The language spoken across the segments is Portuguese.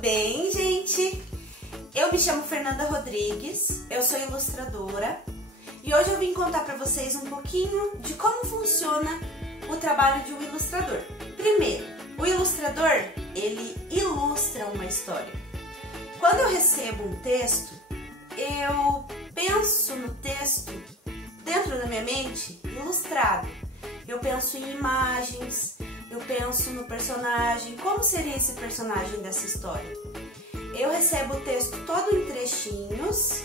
bem, gente? Eu me chamo Fernanda Rodrigues, eu sou ilustradora e hoje eu vim contar para vocês um pouquinho de como funciona o trabalho de um ilustrador. Primeiro, o ilustrador, ele ilustra uma história. Quando eu recebo um texto, eu penso no texto dentro da minha mente ilustrado. Eu penso em imagens, eu penso no personagem, como seria esse personagem dessa história. Eu recebo o texto todo em trechinhos,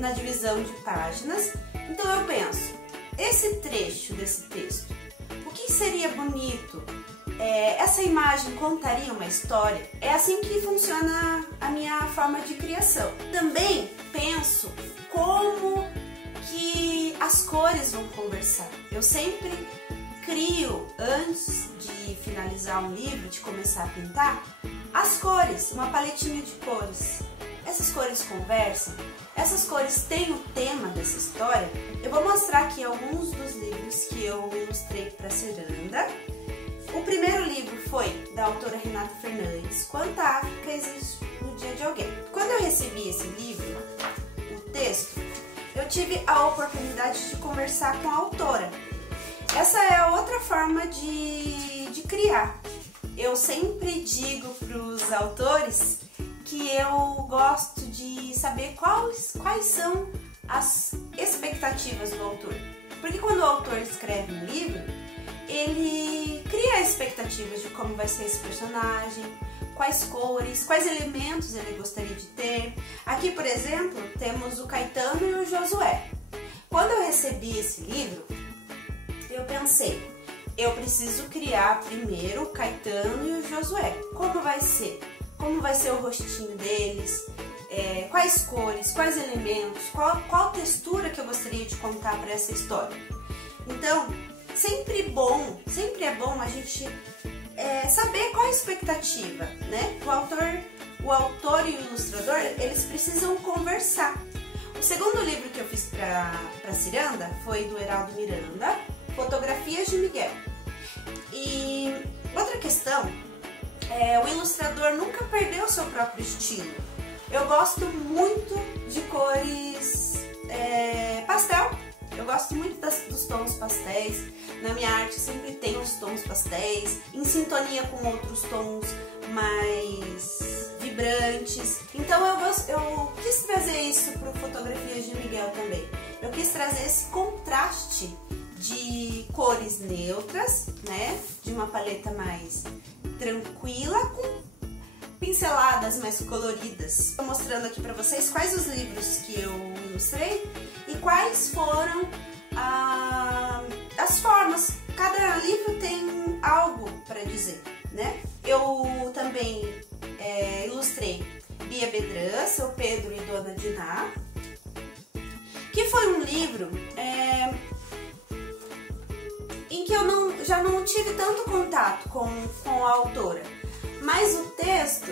na divisão de páginas, então eu penso, esse trecho desse texto, o que seria bonito? Essa imagem contaria uma história? É assim que funciona a minha forma de criação. Também penso como que as cores vão conversar. Eu sempre crio, antes de finalizar um livro, de começar a pintar, as cores, uma paletinha de cores. Essas cores conversam, essas cores têm o tema dessa história. Eu vou mostrar aqui alguns dos livros que eu ilustrei para Ciranda. O primeiro livro foi da autora Renata Fernandes, Quanta África Existe no Dia de Alguém. Quando eu recebi esse livro, o texto, eu tive a oportunidade de conversar com a autora. Essa é a outra forma de criar. Eu sempre digo para os autores que eu gosto de saber quais são as expectativas do autor. Porque quando o autor escreve um livro, ele cria expectativas de como vai ser esse personagem, quais cores, quais elementos ele gostaria de ter. Aqui, por exemplo, temos o Caetano e o Josué. Quando eu recebi esse livro, eu pensei, eu preciso criar primeiro o Caetano e o Josué. Como vai ser? Como vai ser o rostinho deles? Quais cores, quais elementos, qual textura que eu gostaria de contar para essa história? Então, sempre é bom a gente saber qual a expectativa, né? O autor e o ilustrador, eles precisam conversar. O segundo livro que eu fiz para Ciranda foi do Heraldo Miranda, Fotografias de Miguel. E outra questão, o ilustrador nunca perdeu o seu próprio estilo. Eu gosto muito de cores pastel. Eu gosto muito dos tons pastéis. Na minha arte sempre tem os tons pastéis, em sintonia com outros tons mais vibrantes. Então eu quis trazer isso para Fotografias de Miguel também. Eu quis trazer esse contraste de cores neutras, né? De uma paleta mais tranquila, com pinceladas mais coloridas. Estou mostrando aqui para vocês quais os livros que eu ilustrei e quais foram as formas. Cada livro tem algo para dizer, né? Eu também ilustrei Bia Bedran, Seu Pedro e Dona Diná, que foi um livro em que eu já não tive tanto contato com a autora, mas o texto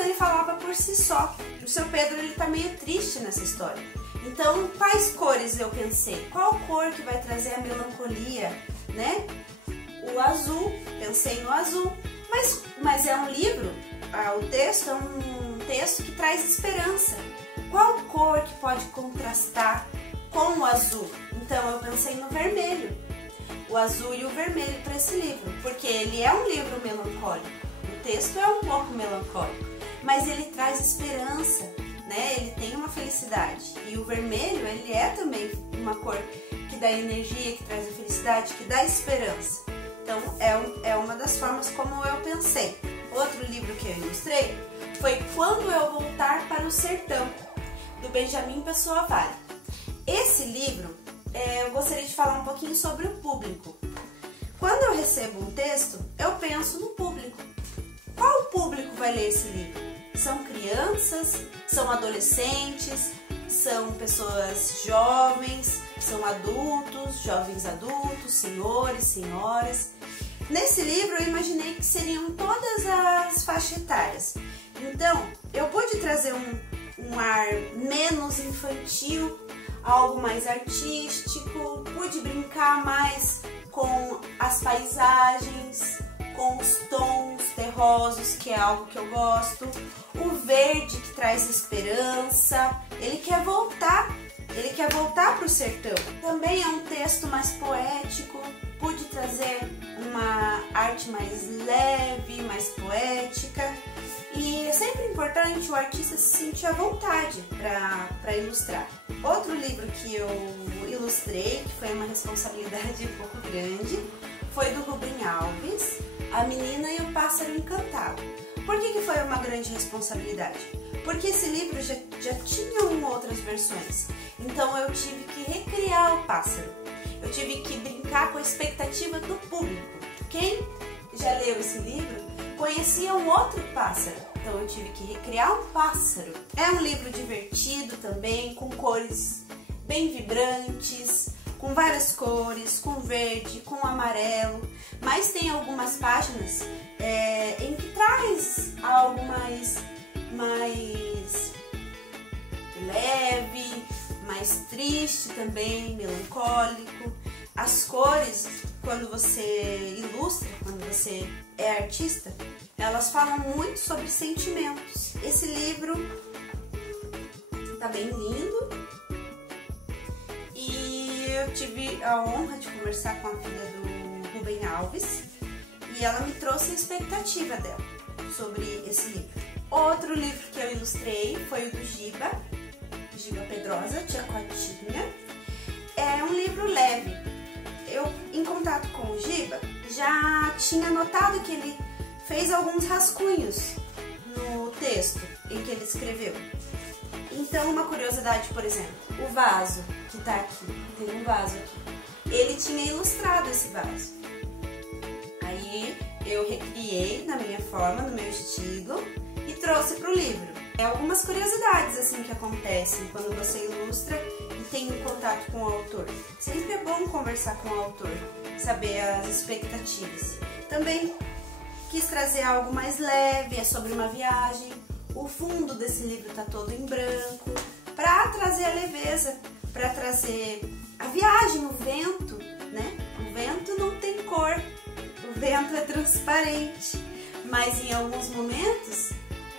ele falava por si só. O Seu Pedro, ele tá meio triste nessa história. Então, quais cores eu pensei? Qual cor que vai trazer a melancolia, né? O azul, pensei no azul. Mas é um livro, o texto é um texto que traz esperança. Qual cor que pode contrastar com o azul? Então, eu pensei no vermelho. O azul e o vermelho para esse livro, porque ele é um livro melancólico. O texto é um pouco melancólico, mas ele traz esperança, né? Ele tem uma felicidade. E o vermelho, ele é também uma cor que dá energia, que traz a felicidade, que dá esperança. Então, é uma das formas como eu pensei. Outro livro que eu ilustrei foi Quando Eu Voltar para o Sertão, do Benjamin Pessoa Vale. Esse livro, eu gostaria de falar um pouquinho sobre o público. Quando eu recebo um texto, eu penso no público. Qual público vai ler esse livro? São crianças? São adolescentes? São pessoas jovens? São adultos, jovens adultos, senhores, senhoras? Nesse livro eu imaginei que seriam todas as faixas etárias. Então, eu pude trazer um ar menos infantil, algo mais artístico, pude brincar mais com as paisagens, com os tons terrosos, que é algo que eu gosto, o verde, que traz esperança. Ele quer voltar para o sertão. Também é um texto mais poético, pude trazer uma arte mais leve, mais poética. E é sempre importante o artista se sentir à vontade para ilustrar. Outro livro que eu ilustrei, que foi uma responsabilidade um pouco grande, foi do Rubem Alves, A Menina e o Pássaro Encantado. Por que foi uma grande responsabilidade? Porque esse livro já tinha outras versões, então eu tive que recriar o pássaro. Eu tive que brincar com a expectativa do público. Quem já leu esse livro conhecia um outro pássaro, então eu tive que recriar um pássaro. É um livro divertido também, com cores bem vibrantes, com várias cores, com verde, com amarelo, mas tem algumas páginas em que traz algo mais leve, mais triste também, melancólico. As cores, quando você ilustra, quando você é artista, elas falam muito sobre sentimentos. Esse livro tá bem lindo e eu tive a honra de conversar com a filha do Rubem Alves e ela me trouxe a expectativa dela sobre esse livro. Outro livro que eu ilustrei foi o do Giba Pedrosa, Tia Cotinha. É um livro leve. Eu, em contato com o Giba, já tinha notado que ele fez alguns rascunhos no texto em que ele escreveu. Então, uma curiosidade, por exemplo, o vaso que tá aqui, tem um vaso aqui, ele tinha ilustrado esse vaso. Aí eu recriei na minha forma, no meu estilo e trouxe para o livro. Algumas curiosidades assim que acontecem quando você ilustra e tem um contato com o autor. Sempre é bom conversar com o autor, saber as expectativas. Também quis trazer algo mais leve, é sobre uma viagem. O fundo desse livro tá todo em branco, para trazer a leveza, para trazer a viagem, o vento, né? O vento não tem cor, o vento é transparente, mas em alguns momentos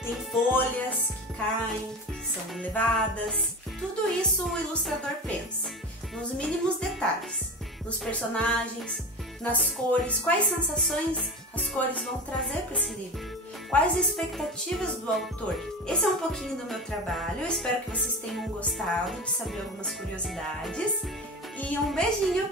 tem folhas que caem, que são levadas. Tudo isso o ilustrador pensa, nos mínimos detalhes, nos personagens, nas cores, quais sensações as cores vão trazer para esse livro, quais expectativas do autor. Esse é um pouquinho do meu trabalho, eu espero que vocês tenham gostado de saber algumas curiosidades e um beijinho!